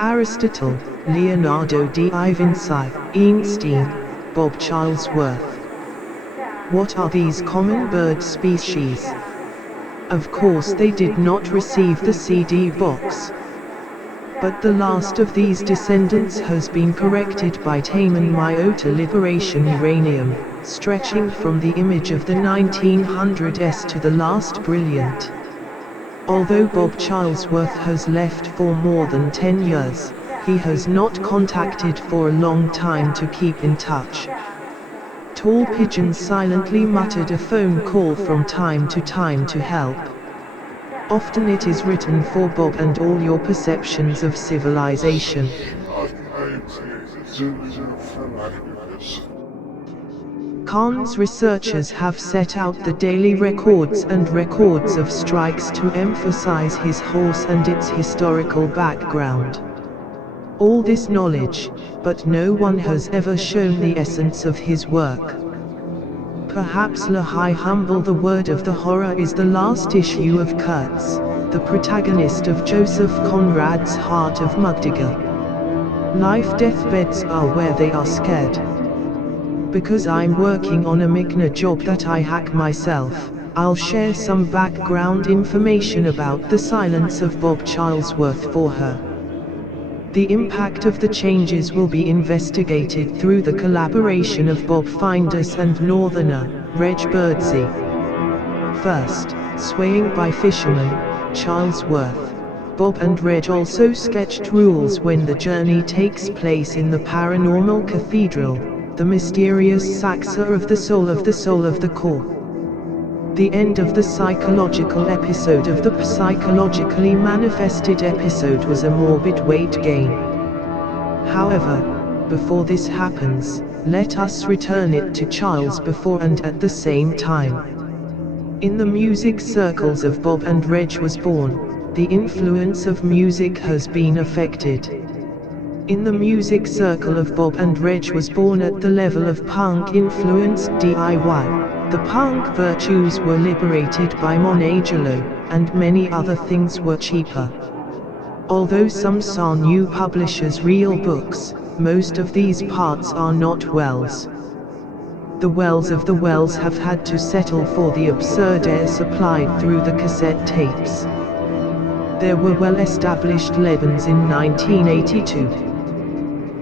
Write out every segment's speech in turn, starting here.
Aristotle, Leonardo da Vinci, Einstein, Bob Charlesworth. What are these common bird species? Of course they did not receive the CD box. But the last of these descendants has been corrected by Taman Myota liberation uranium, stretching from the image of the 1900s to the last brilliant. Although Bob Charlesworth has left for more than 10 years, he has not contacted for a long time to keep in touch. Tall pigeons silently muttered a phone call from time to help. Often it is written for Bob and all your perceptions of civilization. Khan's researchers have set out the daily records and records of strikes to emphasize his horse and its historical background. All this knowledge, but no one has ever shown the essence of his work. Perhaps Lahai Humble, the word of the horror, is the last issue of Kurtz, the protagonist of Joseph Conrad's Heart of Mugdiga. Life deathbeds are where they are scared. Because I'm working on a Migna job that I hack myself, I'll share some background information about the silence of Bob Charlesworth for her. The impact of the changes will be investigated through the collaboration of Bob Findus and Northerner, Reg Birdsey. First, Swaying by Fisherman, Charlesworth. Bob and Reg also sketched rules when the journey takes place in the paranormal cathedral, the mysterious Saxa of the soul of the core. The end of the psychological episode of the psychologically manifested episode was a morbid weight gain. However, before this happens, let us return it to Charles before and at the same time. In the music circles of Bob and Reg was born, the influence of music has been affected. In the music circle of Bob and Reg was born at the level of punk-influenced DIY. The punk virtues were liberated by Monangelo, and many other things were cheaper. Although some saw new publishers' real books, most of these parts are not wells. The wells of the wells have had to settle for the absurd air supplied through the cassette tapes. There were well-established Lebens in 1982.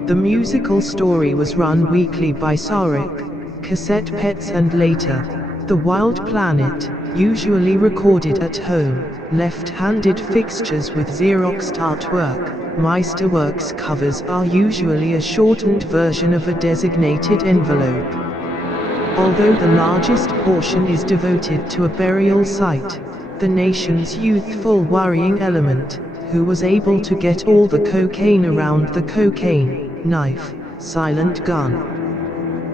The musical story was run weekly by Sarek, Cassette Pets, and later, The Wild Planet, usually recorded at home, left-handed fixtures with Xeroxed artwork. Meisterworks covers are usually a shortened version of a designated envelope. Although the largest portion is devoted to a burial site, the nation's youthful worrying element, who was able to get all the cocaine around the cocaine, knife, silent gun.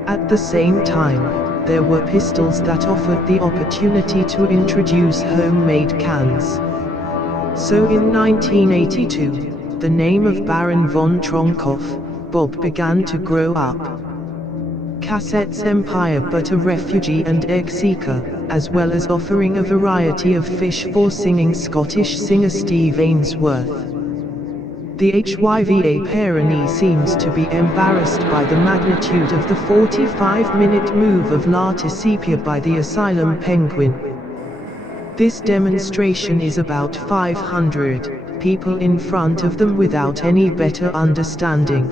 At the same time, there were pistols that offered the opportunity to introduce homemade cans. So in 1982, the name of Baron von Tronkoff, Bob, began to grow up. Cassette's empire, but a refugee and egg seeker, as well as offering a variety of fish for singing Scottish singer Steve Ainsworth. The HYVA Pyrenees seems to be embarrassed by the magnitude of the 45-minute move of La Sepia by the Asylum Penguin. This demonstration is about 500 people in front of them without any better understanding.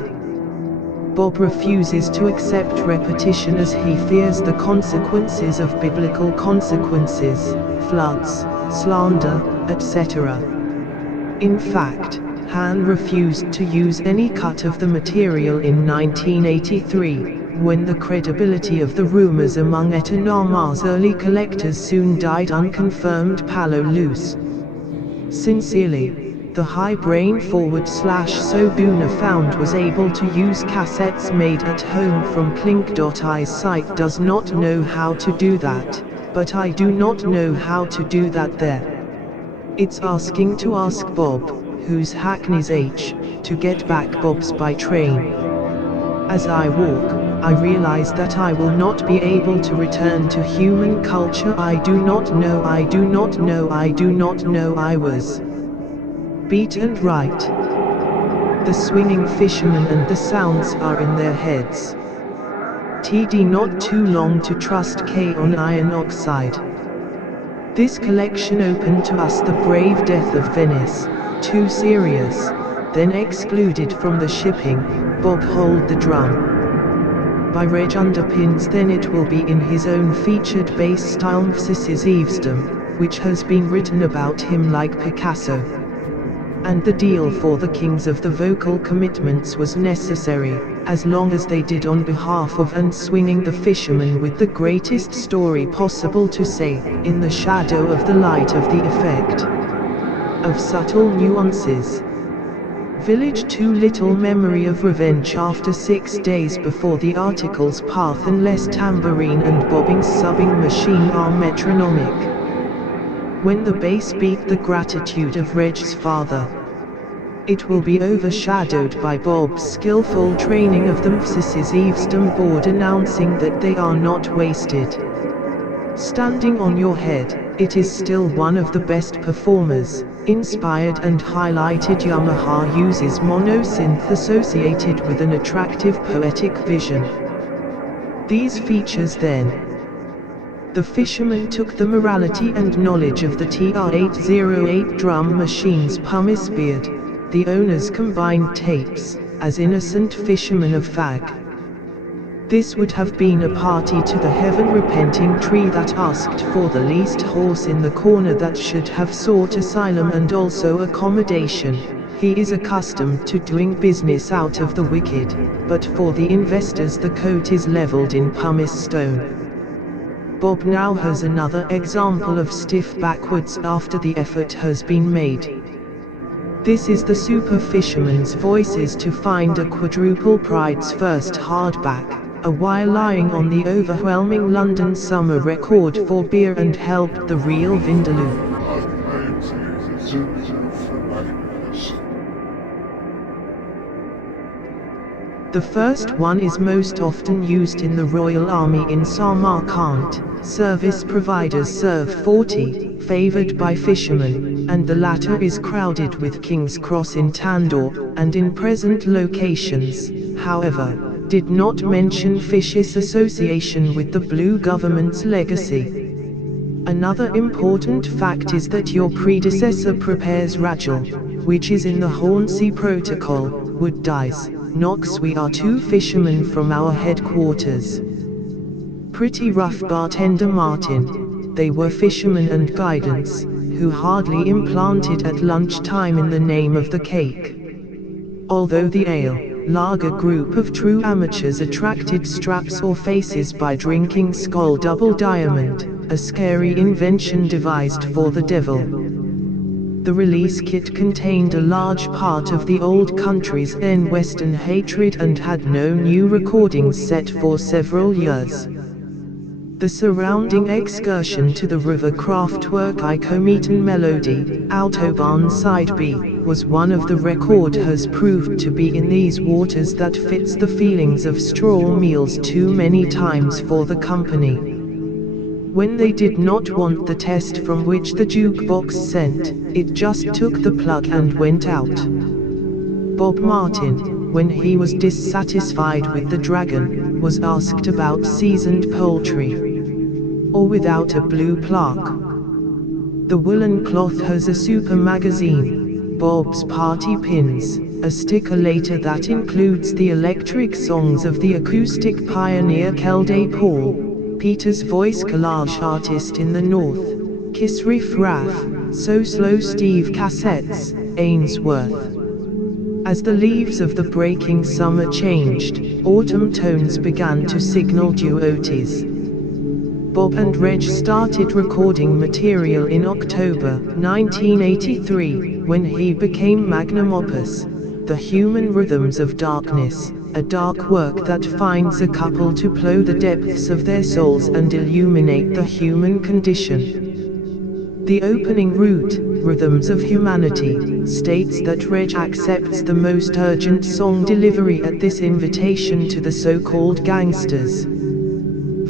Bob refuses to accept repetition as he fears the consequences of biblical consequences, floods, slander, etc. In fact, Han refused to use any cut of the material in 1983, when the credibility of the rumors among Etanama's early collectors soon died unconfirmed palo loose. Sincerely, the high brain /Sobuna found was able to use cassettes made at home from Plink.i's site does not know how to do that, but I do not know how to do that there. It's asking to ask Bob, whose Hackney's H, to get back Bob's by train. As I walk, I realize that I will not be able to return to human culture. I do not know I was beat and right. the swinging fishermen and the sounds are in their heads. TD not too long to trust K on iron oxide. This collection opened to us the brave death of Venice, too serious, then excluded from the shipping, Bob hold the drum. By Reg underpins then it will be in his own featured bass style Mutations Eavesdom, which has been written about him like Picasso. And the deal for the kings of the vocal commitments was necessary, as long as they did on behalf of and swinging the fishermen with the greatest story possible to say, in the shadow of the light of the effect of subtle nuances. Village too little memory of revenge after 6 days before the article's path unless tambourine and bobbing subbing machine are metronomic. When the bass beat the gratitude of Reg's father, it will be overshadowed by Bob's skillful training of the Mutations Eavesdom board announcing that they are not wasted. Standing on Your Head, it is still one of the best performers. Inspired and highlighted Yamaha uses monosynth associated with an attractive poetic vision. These features then. The fisherman took the morality and knowledge of the TR-808 drum machine's pumice beard. The owners combined tapes, as innocent fishermen of fag. This would have been a party to the heaven-repenting tree that asked for the least horse in the corner that should have sought asylum and also accommodation. He is accustomed to doing business out of the wicked, but for the investors the coat is leveled in pumice stone. Bob now has another example of stiff backwards after the effort has been made. This is the super fisherman's voices to find a quadruple pride's first hardback, a while lying on the overwhelming London summer record for beer and helped the real Vindaloo. The first one is most often used in the Royal Army in Samarkand. Service providers serve 40, favored by fishermen, and the latter is crowded with King's Cross in Tandoor, and in present locations, however, did not mention fish's association with the Blue government's legacy. Another important fact is that your predecessor prepares Rajal, which is in the Hornsey Protocol, wood dies, Knox we are 2 fishermen from our headquarters. Pretty rough bartender Martin, they were fishermen and guidance, who hardly implanted at lunchtime in the name of the cake. Although the ale, lager group of true amateurs attracted straps or faces by drinking Skull Double Diamond, a scary invention devised for the devil. The release kit contained a large part of the old country's Western hatred and had no new recordings set for several years. The surrounding excursion to the river Kraftwerk Ikometan Melody, Autobahn Side B, was one of the record has proved to be in these waters that fits the feelings of straw meals too many times for the company. When they did not want the test from which the jukebox sent, it just took the plug and went out. Bob Martin, when he was dissatisfied with the Dragon, was asked about seasoned poultry. Or without a blue plaque. The woolen cloth has a super magazine, Bob's Party Pins, a sticker later that includes the electric songs of the acoustic pioneer Kelde Paul, Peter's voice collage artist in the north, Kiss Riff Raff, So Slow Steve cassettes, Ainsworth. As the leaves of the breaking summer changed, autumn tones began to signal duoties. Bob and Reg started recording material in October 1983, when he became magnum opus, The Human Rhythms of Darkness, a dark work that finds a couple to plough the depths of their souls and illuminate the human condition. The opening route, Rhythms of Humanity, states that Reg accepts the most urgent song delivery at this invitation to the so-called gangsters.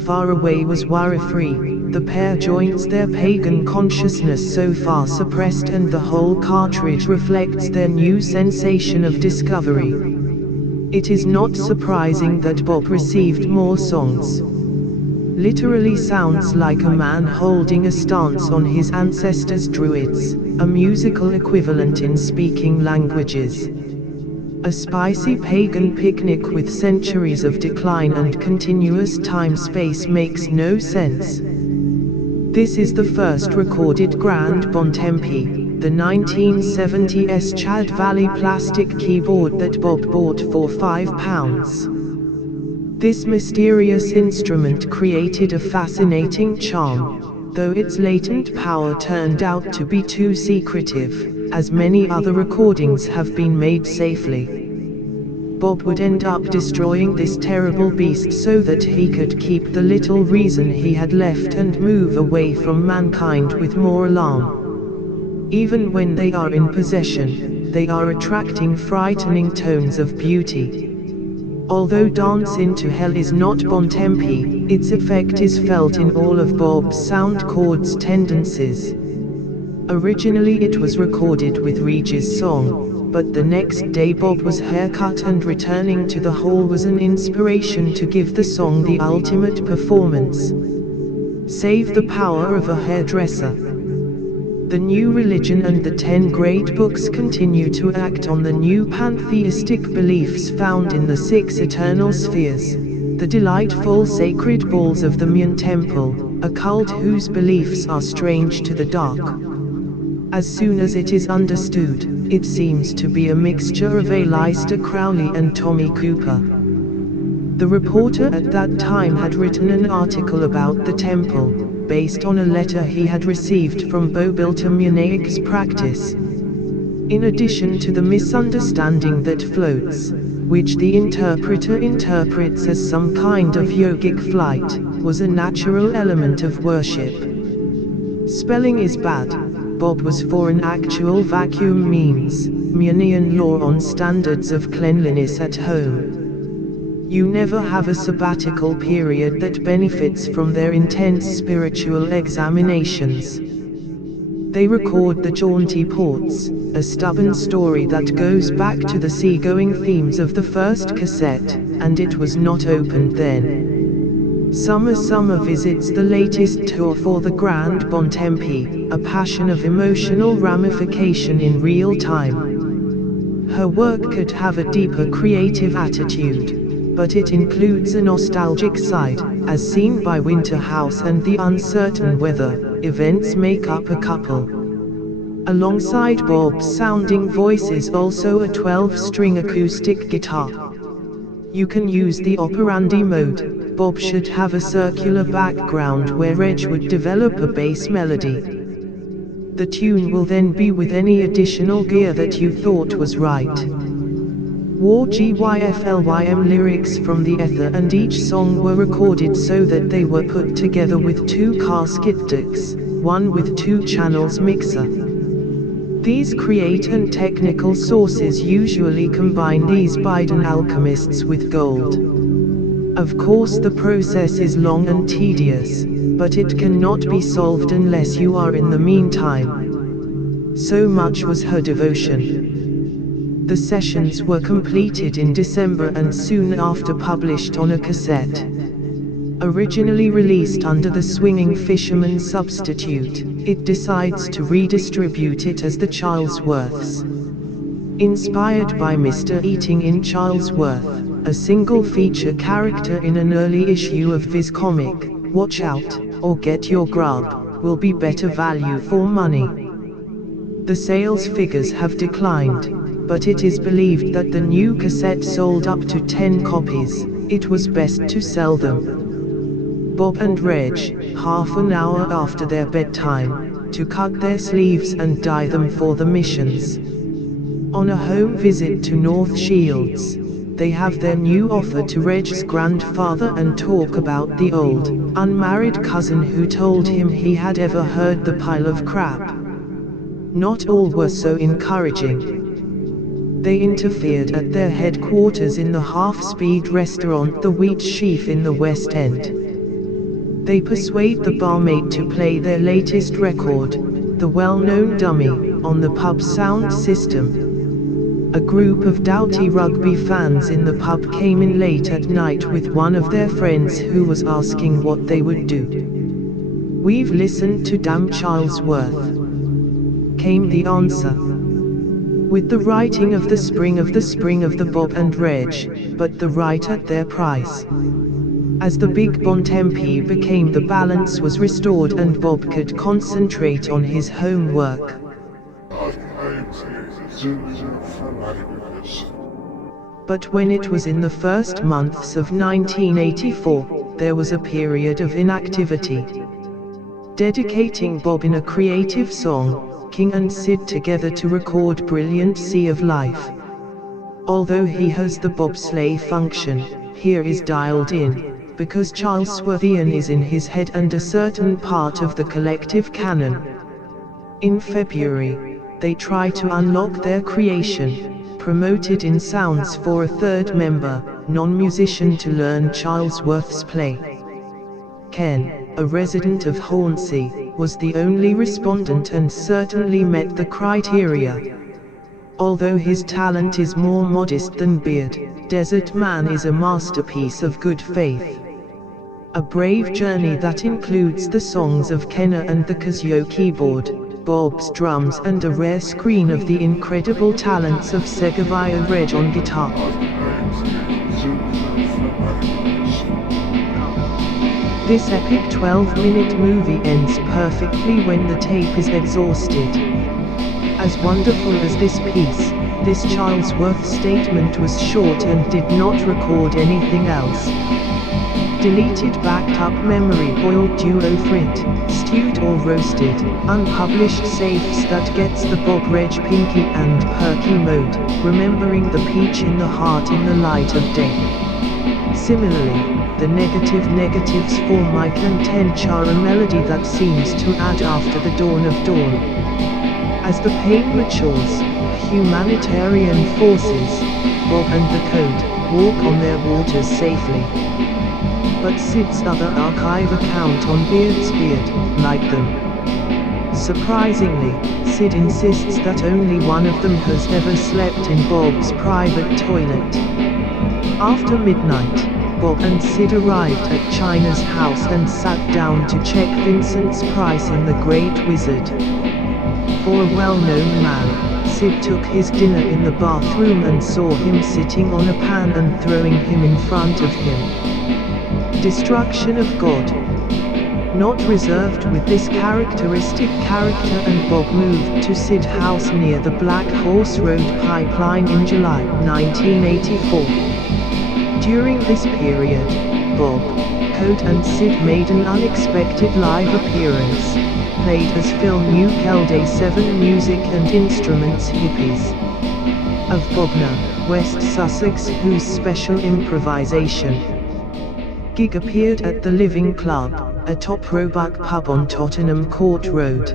Far Away was worry-free, the pair joins their pagan consciousness so far suppressed, and the whole cartridge reflects their new sensation of discovery. It is not surprising that Bob received more songs. Literally sounds like a man holding a stance on his ancestors' druids, a musical equivalent in speaking languages. A spicy pagan picnic with centuries of decline and continuous time-space makes no sense. This is the first recorded Grand Bontempi, the 1970 Eschad Valley plastic keyboard that Bob bought for £5. This mysterious instrument created a fascinating charm, though its latent power turned out to be too secretive, as many other recordings have been made safely. Bob would end up destroying this terrible beast so that he could keep the little reason he had left and move away from mankind with more alarm. Even when they are in possession, they are attracting frightening tones of beauty. Although Dance into Hell is not Bontempi, its effect is felt in all of Bob's sound chords tendencies. Originally it was recorded with Regis' song, but the next day Bob was haircut, and returning to the hall was an inspiration to give the song the ultimate performance. Save the power of a hairdresser. The New Religion and the 10 Great Books continue to act on the new pantheistic beliefs found in the 6 eternal spheres, the delightful sacred balls of the Mun Temple, a cult whose beliefs are strange to the dark. As soon as it is understood, it seems to be a mixture of Aleister Crowley and Tommy Cooper. The reporter at that time had written an article about the temple, based on a letter he had received from Bobilta Munaic's practice. In addition to the misunderstanding that floats, which the interpreter interprets as some kind of yogic flight, was a natural element of worship. Spelling is bad. Bob was for an actual vacuum means, Munian law on standards of cleanliness at home. You never have a sabbatical period that benefits from their intense spiritual examinations. They record the Jaunty Ports, a stubborn story that goes back to the seagoing themes of the first cassette, and it was not opened then. Summer visits the latest tour for the Grand Bontempi, a passion of emotional ramification in real time. Her work could have a deeper creative attitude, but it includes a nostalgic side, as seen by Winter House and the Uncertain Weather. Events make up a couple. Alongside Bob's sounding voice is also a 12-string acoustic guitar. You can use the operandi mode. Bob should have a circular background where Reg would develop a bass melody. The tune will then be with any additional gear that you thought was right. War GYFLYM lyrics from the ether, and each song were recorded so that they were put together with 2 casket decks, one with 2 channels mixer. These create and technical sources usually combine these Biden alchemists with gold. Of course the process is long and tedious, but it cannot be solved unless you are in the meantime. So much was her devotion. The sessions were completed in December and soon after published on a cassette. Originally released under the Swinging Fisherman substitute, it decides to redistribute it as the Charlesworths. Inspired by Mr. Eating in Charlesworth, a single feature character in an early issue of Viz comic, Watch Out, or Get Your Grub, will be better value for money. The sales figures have declined, but it is believed that the new cassette sold up to 10 copies. It was best to sell them. Bob and Reg, half an hour after their bedtime, to cut their sleeves and dye them for the missions. On a home visit to North Shields, they have their new offer to Reg's grandfather and talk about the old, unmarried cousin who told him he had ever heard the pile of crap. Not all were so encouraging. They interfered at their headquarters in the half-speed restaurant The Wheat Sheaf in the West End. They persuade the barmaid to play their latest record, the well-known Dummy, on the pub's sound system. A group of Doughty rugby fans in the pub came in late at night with one of their friends who was asking what they would do. "We've listened to Bob Charlesworth," came the answer. "With the writing of the spring of the Bob and Reg, but the right at their price." As the big Bontempi became, the balance was restored and Bob could concentrate on his homework. But when it was in the first months of 1984, there was a period of inactivity. Dedicating Bob in a creative song, King and Sid together to record Brilliant Sea of Life. Although he has the bobsleigh function, here is dialed in, because Charlesworthian is in his head and a certain part of the collective canon. In February, they try to unlock their creation, promoted in sounds for a third member, non-musician, to learn Charlesworth's play. Ken, a resident of Hornsey, was the only respondent and certainly met the criteria. Although his talent is more modest than Beard, Desert Man is a masterpiece of good faith. A brave journey that includes the songs of Kenner and the Casio keyboard, Bob's drums, and a rare screen of the incredible talents of Segavia Reg on guitar. This epic 12-minute movie ends perfectly when the tape is exhausted. As wonderful as this piece, this Charlesworth statement was short and did not record anything else. Deleted backed up memory, boiled duo frit, stewed or roasted, unpublished safes that gets the Bob Reg pinky and perky mode, remembering the peach in the heart in the light of day. Similarly, the negatives for Mike and Tench are a melody that seems to add after the dawn of dawn. As the pain matures, humanitarian forces, Bob and the Code, walk on their waters safely. But Sid's other archive account on Beard's Beard, like them. Surprisingly, Sid insists that only one of them has ever slept in Bob's private toilet. After midnight, Bob and Sid arrived at China's house and sat down to check Vincent's price in The Great Wizard. For a well-known man, Sid took his dinner in the bathroom and saw him sitting on a pan and throwing him in front of him. Destruction of God. Not reserved with this characteristic character, and Bob moved to Sid House near the Black Horse Road pipeline in July 1984. During this period, Bob, Code and Sid made an unexpected live appearance, played as Phil Newkelde 7 Music and Instruments hippies of Bognor, West Sussex, whose special improvisation gig appeared at the Living Club, a top Roebuck pub on Tottenham Court Road.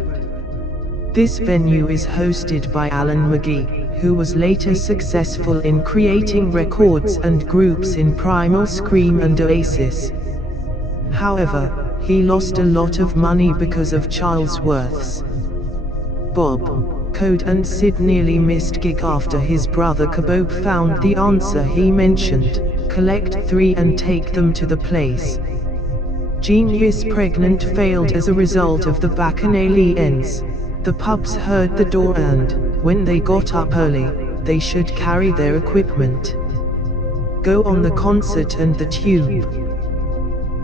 This venue is hosted by Alan McGee, who was later successful in creating records and groups in Primal Scream and Oasis. However, he lost a lot of money because of Charlesworth's. Bob, Code and Sid nearly missed gig after his brother Kabob found the answer he mentioned: collect 3 and take them to the place. Genius Pregnant failed as a result of the Bacchanale ends. The pubs heard the door and, when they got up early, they should carry their equipment. Go on the concert and the tube.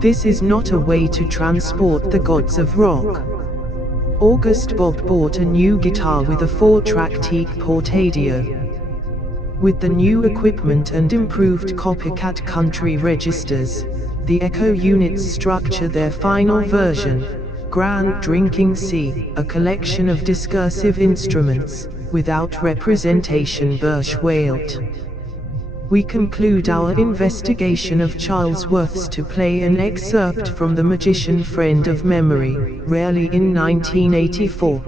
This is not a way to transport the gods of rock. August Bob bought a new guitar with a 4-track Teak Portadio. With the new equipment and improved copycat country registers, the Echo units structure their final version, Grand Drinking Sea, a collection of discursive instruments, without representation Burschwelt. We conclude our investigation of Charlesworth's to play an excerpt from The Magician Friend of Memory, rarely in 1984.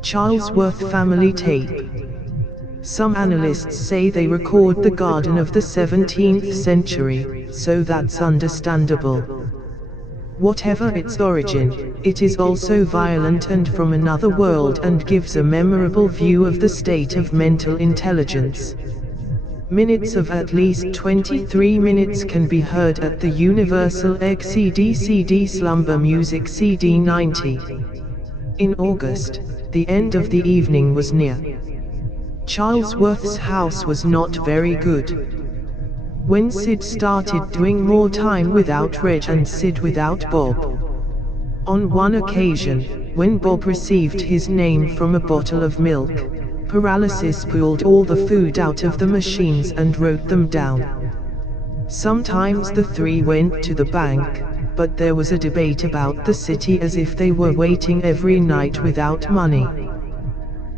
Charlesworth family tape. Some analysts say they record the garden of the 17th century, so that's understandable. Whatever its origin, it is also violent and from another world and gives a memorable view of the state of mental intelligence. Minutes of at least 23 minutes can be heard at the Universal XCD Slumber Music CD 90. In August, the end of the evening was near. Charlesworth's house was not very good. When Sid started doing more time without Reg and Sid without Bob. On one occasion, when Bob received his name from a bottle of milk, paralysis pulled all the food out of the machines and wrote them down. Sometimes the three went to the bank, but there was a debate about the city as if they were waiting every night without money.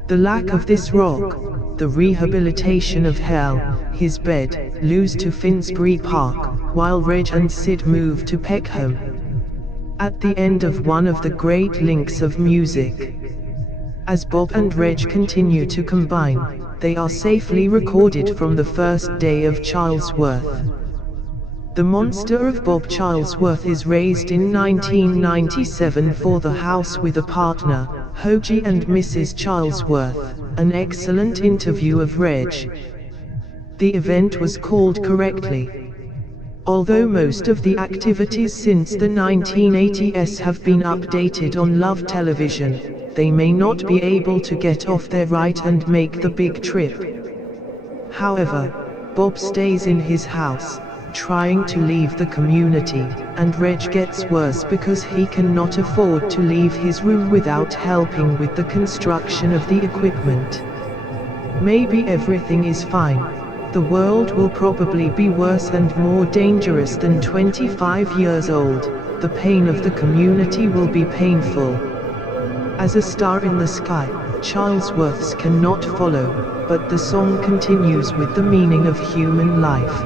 The lack of this rock, the rehabilitation of hell, his bed, lose to Finsbury Park, while Reg and Sid moved to Peckham. At the end of one of the great links of music. As Bob and Reg continue to combine, they are safely recorded from the first day of Charlesworth. The monster of Bob Charlesworth is raised in 1997 for the house with a partner, Hoagie and Mrs. Charlesworth, an excellent interview of Reg. The event was called correctly. Although most of the activities since the 1980s have been updated on Love Television, they may not be able to get off their right and make the big trip. However, Bob stays in his house, trying to leave the community, and Reg gets worse because he cannot afford to leave his room without helping with the construction of the equipment. Maybe everything is fine. The world will probably be worse and more dangerous than 25 years old. The pain of the community will be painful. As a star in the sky, Charlesworth's cannot follow, but the song continues with the meaning of human life.